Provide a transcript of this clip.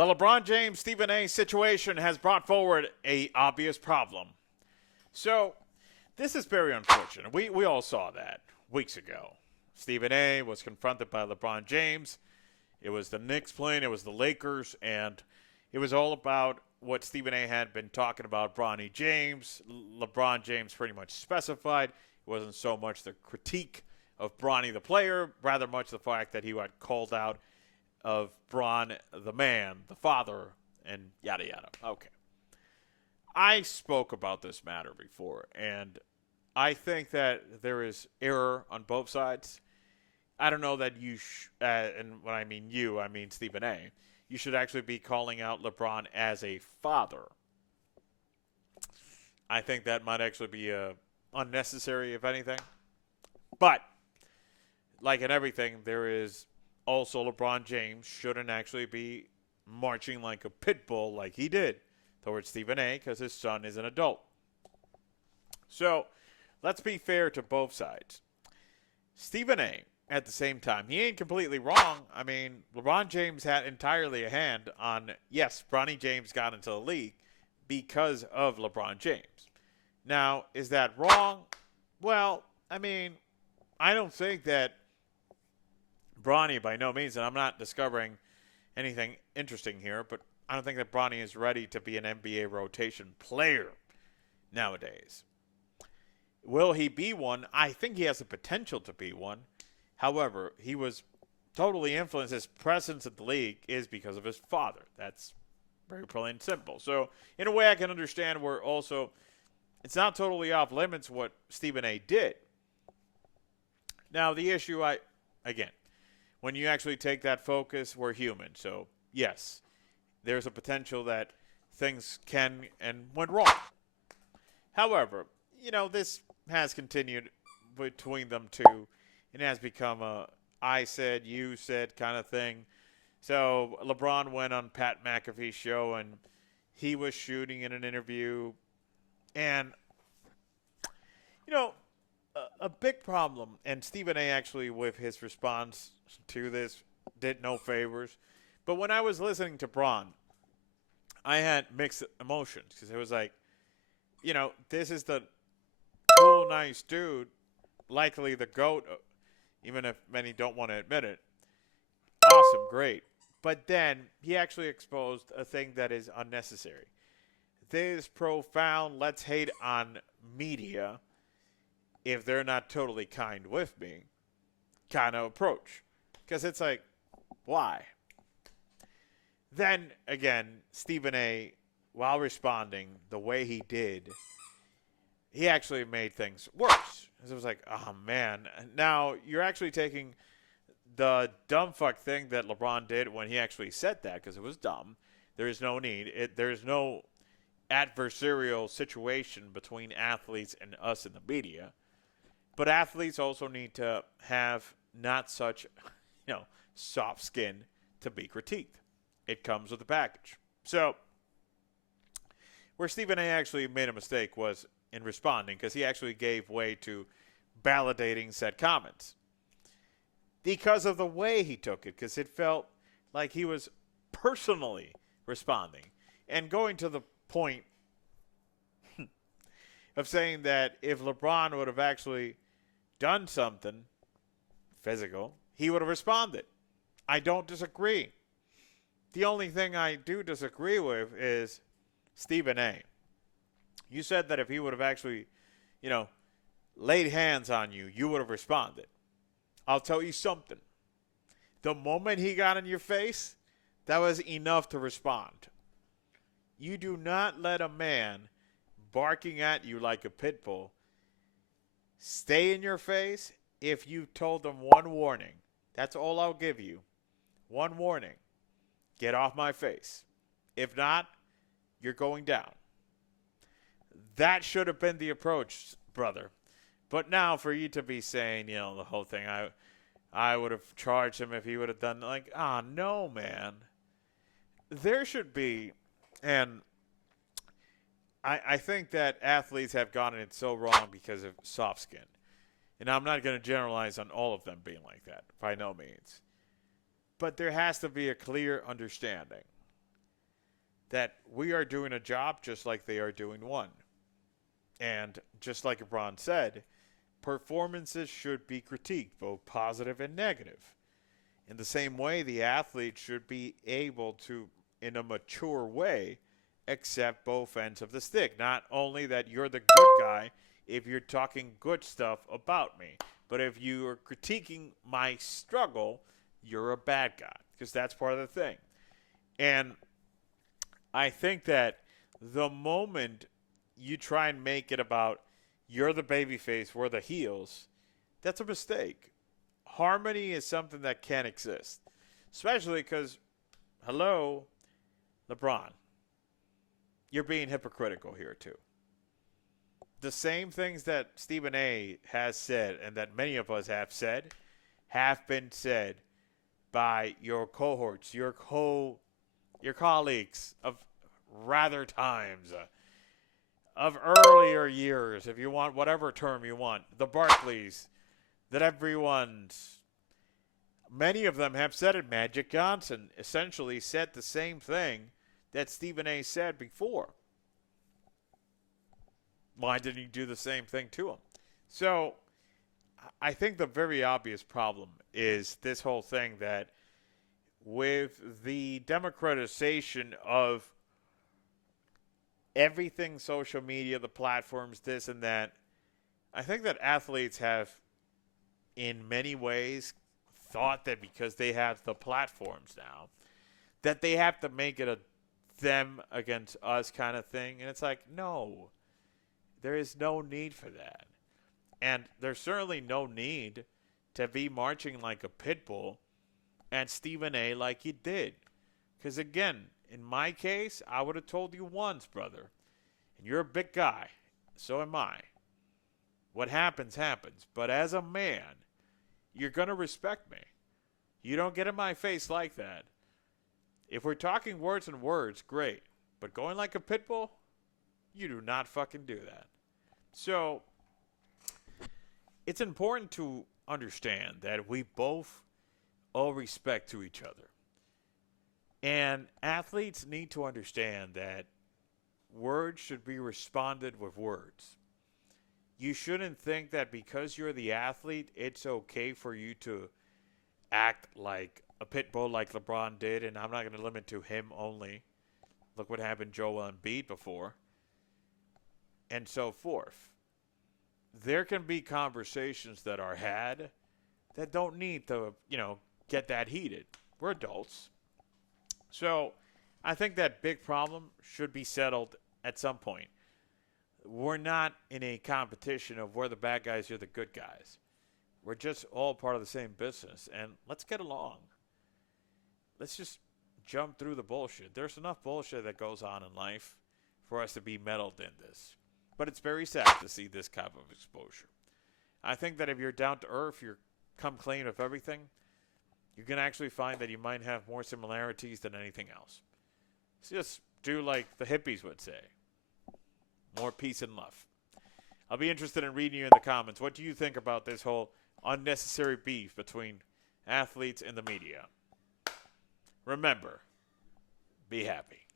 The LeBron James Stephen A situation has brought forward a obvious problem. So, this is very unfortunate. We all saw that weeks ago. Stephen A was confronted by LeBron James. It was the Knicks playing, it was the Lakers, and it was all about what Stephen A had been talking about Bronny James. LeBron James pretty much specified. It wasn't so much the critique of Bronny the player, rather much the fact that he had called out of Bron the man, the father, and yada yada. Okay. I spoke about this matter before, and I think that there is error on both sides. I don't know that you, and when I mean you, I mean Stephen A. You should actually be calling out LeBron as a father. I think that might actually be unnecessary, if anything. But, like in everything, there is also LeBron James shouldn't actually be marching like a pit bull like he did towards Stephen A because his son is an adult. So, let's be fair to both sides. Stephen A, at the same time, he ain't completely wrong. I mean, LeBron James had entirely a hand on, yes, Bronny James got into the league because of LeBron James. Now, is that wrong? Well, I mean, I don't think that Bronny, by no means, and I'm not discovering anything interesting here, but I don't think that Bronny is ready to be an NBA rotation player nowadays. Will he be one? I think he has the potential to be one. However, he was totally influenced. His presence in the league is because of his father. That's very plain and simple. So, in a way, I can understand where also it's not totally off limits what Stephen A did. Now, the issue, again, when you actually take that focus, we're human. So, yes, there's a potential that things can and went wrong. However, this has continued between them two. It has become a I said, you said kind of thing. So LeBron went on Pat McAfee's show, and he was shooting in an interview. And, a big problem, and Stephen A actually, with his response to this, did no favors. But when I was listening to Bron, I had mixed emotions because it was like, this is the cool, nice dude, likely the GOAT, even if many don't want to admit it. Awesome, great. But then he actually exposed a thing that is unnecessary. This profound, let's hate on media if they're not totally kind with me kind of approach. Because it's like, why? Then, again, Stephen A, while responding the way he did, he actually made things worse. It was like, oh, man. Now, you're actually taking the dumb fuck thing that LeBron did when he actually said that, because it was dumb. There is no need. There's no adversarial situation between athletes and us in the media. But athletes also need to have not such, soft skin to be critiqued. It comes with the package. So, where Stephen A actually made a mistake was in responding, because he actually gave way to validating said comments. Because of the way he took it, because it felt like he was personally responding and going to the point of saying that if LeBron would have actually done something physical, he would have responded. I don't disagree. The only thing I do disagree with is Stephen A. You said that if he would have actually, laid hands on you, you would have responded. I'll tell you something. The moment he got in your face, that was enough to respond. You do not let a man barking at you like a pit bull stay in your face if you told them one warning. That's all I'll give you. One warning. Get off my face. If not, you're going down. That should have been the approach, brother. But now for you to be saying, the whole thing, I would have charged him if he would have done, no, man. There should be, and I think that athletes have gotten it so wrong because of soft skin. And I'm not going to generalize on all of them being like that, by no means. But there has to be a clear understanding. that we are doing a job just like they are doing one. And just like LeBron said, performances should be critiqued, both positive and negative. In the same way, the athlete should be able to, in a mature way, accept both ends of the stick. Not only that you're the good guy if you're talking good stuff about me, but if you are critiquing my struggle, you're a bad guy, because that's part of the thing. And I think that the moment you try and make it about you're the babyface, we're the heels, that's a mistake. Harmony is something that can't exist, especially because, hello, LeBron, you're being hypocritical here too. The same things that Stephen A has said and that many of us have been said by your cohorts, your colleagues of rather times, of earlier years, if you want whatever term you want, the Barclays, that many of them have said it. Magic Johnson essentially said the same thing that Stephen A said before. Why didn't he do the same thing to him? So I think the very obvious problem is this whole thing that with the democratization of everything, social media, the platforms, this and that, I think that athletes have, in many ways, thought that because they have the platforms now, that they have to make it a them against us kind of thing. And it's like, no, there is no need for that. And there's certainly no need to be marching like a pit bull at Stephen A like he did. Because again, in my case, I would have told you once, brother. And you're a big guy. So am I. What happens, happens. But as a man, you're going to respect me. You don't get in my face like that. If we're talking words and words, great. But going like a pit bull, you do not fucking do that. So, it's important to understand that we both owe respect to each other. And athletes need to understand that words should be responded with words. You shouldn't think that because you're the athlete, it's okay for you to act like a pit bull like LeBron did, and I'm not going to limit to him only. Look what happened to Joel Embiid before, and so forth. There can be conversations that are had that don't need to, get that heated. We're adults. So I think that big problem should be settled at some point. We're not in a competition of we're the bad guys, you're the good guys. We're just all part of the same business, and let's get along. Let's just jump through the bullshit. There's enough bullshit that goes on in life for us to be meddled in this. But it's very sad to see this type of exposure. I think that if you're down to earth, you're come clean with everything, you can actually find that you might have more similarities than anything else. So just do like the hippies would say. More peace and love. I'll be interested in reading you in the comments. What do you think about this whole unnecessary beef between athletes and the media? Remember, be happy.